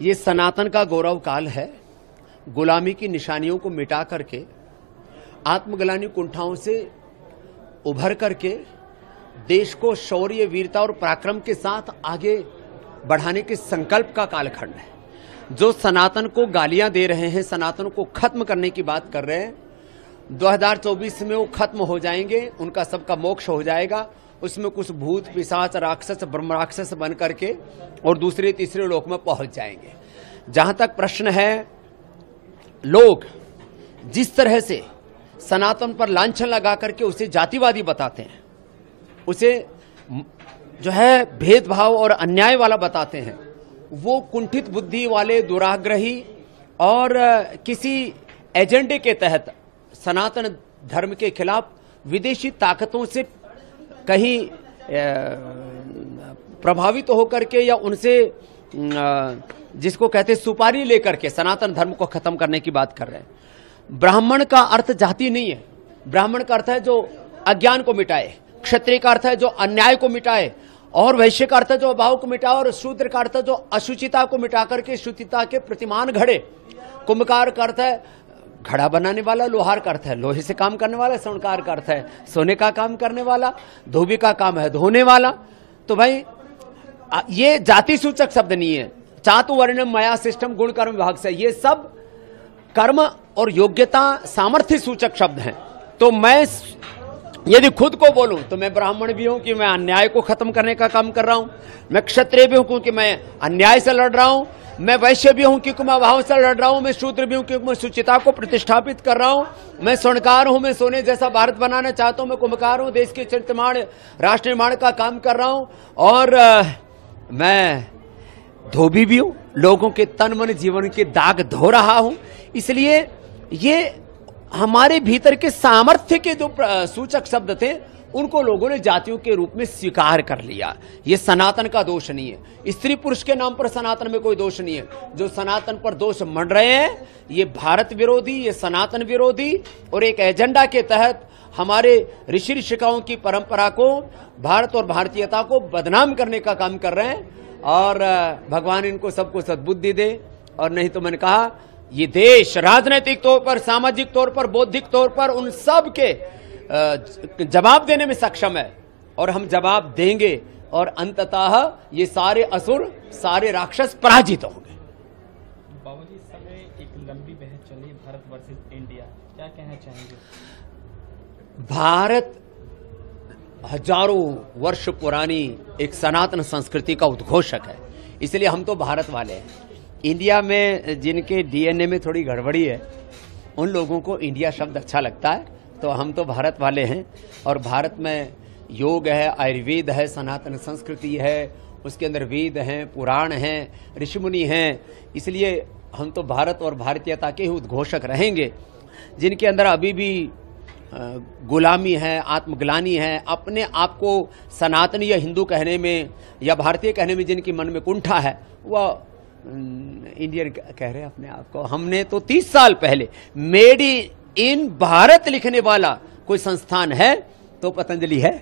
ये सनातन का गौरव काल है। गुलामी की निशानियों को मिटा करके, आत्मग्लानि कुंठाओं से उभर करके देश को शौर्य, वीरता और पराक्रम के साथ आगे बढ़ाने के संकल्प का कालखंड है। जो सनातन को गालियां दे रहे हैं, सनातन को खत्म करने की बात कर रहे हैं, 2024 में वो खत्म हो जाएंगे, उनका सबका मोक्ष हो जाएगा। उसमें कुछ भूत, पिशाच, राक्षस, ब्रह्म राक्षस बन करके और दूसरे तीसरे लोक में पहुंच जाएंगे। जहां तक प्रश्न है, लोग जिस तरह से सनातन पर लांछन लगा करके उसे जातिवादी बताते हैं, उसे जो है भेदभाव और अन्याय वाला बताते हैं, वो कुंठित बुद्धि वाले, दुराग्रही और किसी एजेंडे के तहत सनातन धर्म के खिलाफ विदेशी ताकतों से कहीं प्रभावित होकर के या उनसे जिसको कहते सुपारी लेकर के सनातन धर्म को खत्म करने की बात कर रहे हैं। ब्राह्मण का अर्थ जाति नहीं है। ब्राह्मण का अर्थ है जो अज्ञान को मिटाए, क्षत्रिय का अर्थ है जो अन्याय को मिटाए, और वैश्य का अर्थ है जो अभाव को मिटाए, और शूद्र का अर्थ है जो अशुचिता को मिटा करके शुचिता के प्रतिमान घड़े। कुंभकार का अर्थ है घड़ा बनाने वाला, लोहार का अर्थ है लोहे से काम करने वाला, स्वर्णकार का अर्थ है सोने का काम करने वाला, धोबी का काम है धोने वाला। तो भाई ये जाति सूचक शब्द नहीं है। चातुर्वर्ण्यम मया सिस्टम गुण कर्म विभाग से, ये सब कर्म और योग्यता, सामर्थ्य सूचक शब्द हैं। तो मैं यदि खुद को बोलूं तो मैं ब्राह्मण भी हूं कि मैं अन्याय को खत्म करने का काम कर रहा हूं, मैं क्षत्रिय भी हूं क्योंकि मैं अन्याय से लड़ रहा हूं, मैं वैश्य भी हूं क्योंकि मैं अभाव से लड़ रहा हूं, मैं शूद्र भी हूं क्योंकि मैं शुचिता को प्रतिष्ठापित कर रहा हूं, मैं स्वर्णकार हूं, मैं सोने जैसा भारत बनाना चाहता हूं, मैं कुंभकार हूं, देश के चरित्र निर्माण, राष्ट्र निर्माण का काम कर रहा हूं, और मैं धोबी भी हूं, लोगों के तन मन जीवन के दाग धो रहा हूं। इसलिए ये हमारे भीतर के सामर्थ्य के जो सूचक शब्द थे उनको लोगों ने जातियों के रूप में स्वीकार कर लिया। ये सनातन का दोष नहीं है। स्त्री पुरुष के नाम पर सनातन में कोई दोष नहीं है। जो सनातन पर दोष मंड रहे हैं ये भारत विरोधी, ये सनातन विरोधी और एक एजेंडा के तहत हमारे ऋषि ऋषिकाओं की परंपरा को, भारत और भारतीयता को बदनाम करने का काम कर रहे हैं। और भगवान इनको सबको सद्बुद्धि दे। और नहीं तो मैंने कहा ये देश राजनीतिक तौर पर, सामाजिक तौर पर, बौद्धिक तौर पर उन सब के जवाब देने में सक्षम है, और हम जवाब देंगे, और अंततः ये सारे असुर, सारे राक्षस पराजित होंगे। बाबूजी, इस समय एक लंबी बहस चली भारत वर्सेस इंडिया, क्या कहना चाहेंगे? भारत हजारों वर्ष पुरानी एक सनातन संस्कृति का उद्घोषक है, इसलिए हम तो भारत वाले हैं। इंडिया में जिनके डीएनए में थोड़ी गड़बड़ी है उन लोगों को इंडिया शब्द अच्छा लगता है, तो हम तो भारत वाले हैं। और भारत में योग है, आयुर्वेद है, सनातन संस्कृति है, उसके अंदर वेद हैं, पुराण हैं, ऋषिमुनि हैं। इसलिए हम तो भारत और भारतीयता के ही उद्घोषक रहेंगे। जिनके अंदर अभी भी गुलामी है, आत्मग्लानि है, अपने आप को सनातनी या हिंदू कहने में या भारतीय कहने में जिनकी मन में कुंठा है, वह इंडियन कह रहे हैं अपने आप को। हमने तो 30 साल पहले मेड इन भारत लिखने वाला कोई संस्थान है तो पतंजलि है।